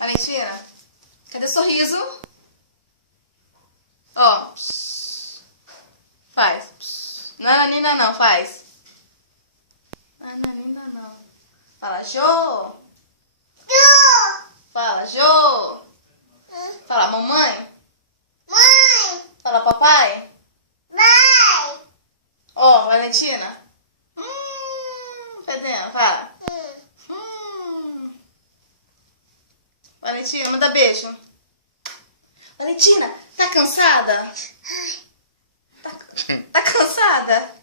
Valentina, cadê o sorriso? Ó. Faz. Nananina não, faz. Nananina não. Fala, Jô. Fala, Jô. Fala, mamãe. Fala, papai. Ó, Valentina. Fazendo, fala. Valentina, manda beijo. Valentina, tá cansada? Tá cansada?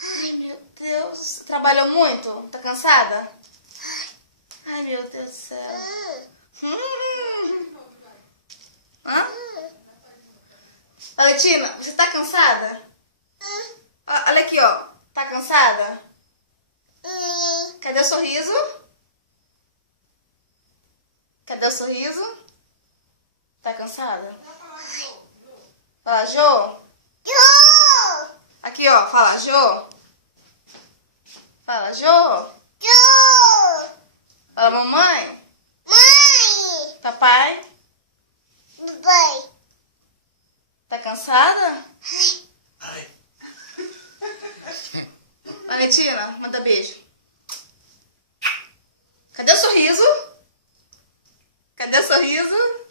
Ai, meu Deus. Trabalhou muito? Tá cansada? Ai, meu Deus do céu. Hã? Valentina, você tá cansada? Olha aqui, ó. Tá cansada? Cadê o sorriso? Cadê o sorriso? Tá cansada? Fala, Jô. Aqui, ó. Fala, Jô. Fala, Jô. Fala, mamãe. Papai. Tá cansada? Valentina, manda beijo. Cadê o sorriso? Cadê o sorriso?